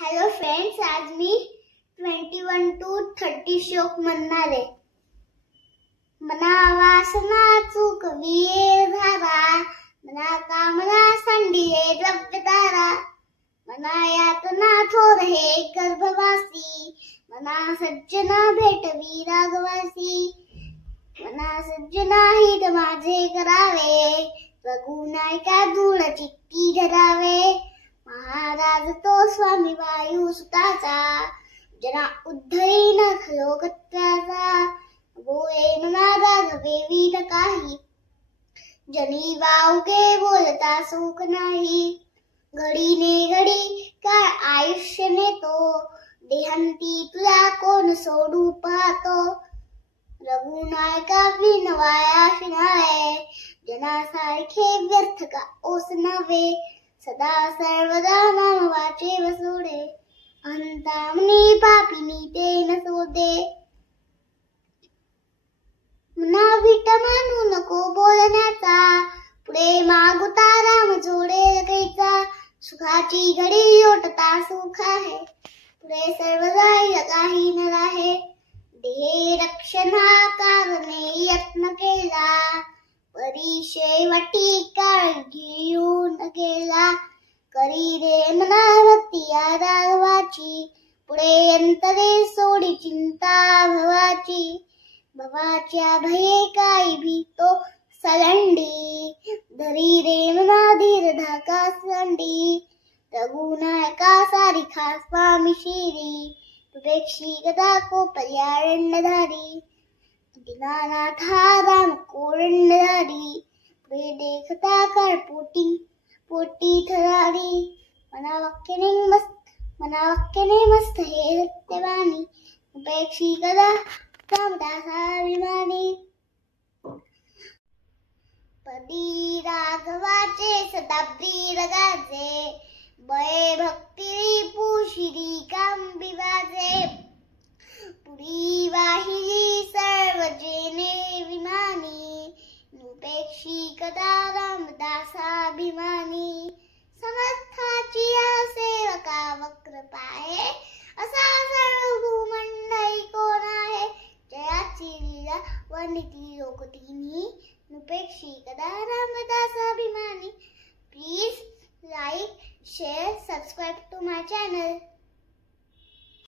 Hello friends, आज मी 21 to 30 श्लोक म्हणणार आहे. मना वासना चुकविये धारा, मना कामना सांडिये द्रव्यधारा, मना यातना थोर हे गर्भवासी, मना सज्जना भेटवी रागवासी, मना सज्जना हित माझे करावे, रघुनायका धूळ चित्ती धरावे. महाराज तो स्वामी वायू सुताचा, जना उद्धरी न खलो कत्र्याचा, बोले मना रागवे विध काही, जनी वावगे बोलता सुख नाही. घडीने घडी काय आयुष्य नेतो, देहांती तुला कोण सोडू पाहतो. रघुनायका विनवाया शिनाळे, जनासारखे व्यर्थ का ओस नव्हे. सदा सर्वदा नाम वाचे वसोडे, अंतामनी पापिनी ते न सोदे. मना विट मानू नको बोलण्याचा, पुढे मागुता राम जोडे लगेचा. सुखाची घडी ओटता सुख आहे, पुढे सर्व जाईल काही न राहे. देहे रक्षणा कारणे यत्न केला, परी शेवटी काळ घेऊन गेला. करी रे मना भक्ती या राघवाची, पुढे अंतरे सोडी चिंता भवाची. भवाच्या भये काही भीतो सलंडी, धरी रे मना धीर धाका सांडी. रघुनायका सारिखा स्वामी शिरी, तुपेक्षी गदा को पर्यारण्यधारी. दीनानाथा राम कोरंडधारी, पुढे देखता कर पोटी थरारी. मना वाक्याने मस्त हे सत्यवाणी, उपेक्षी गदा रामदासाभिमानी. पदी राघवाचे सदा प्रिय गाजे, बळे भक्ती पुशिरी काम विवाजे. पुरी वाहिली सर्व जेने विमानी, उपेक्षी कदा रामदासाभिमानी. समर्थाची या सेवका वक्र पाहे, असा सर्व भूमंडळी कोण आहे. जयाची लीला वर्णिती लोकतिनी, उपेक्षी कदा रामदासाभिमानी. Please like, share, subscribe to my channel.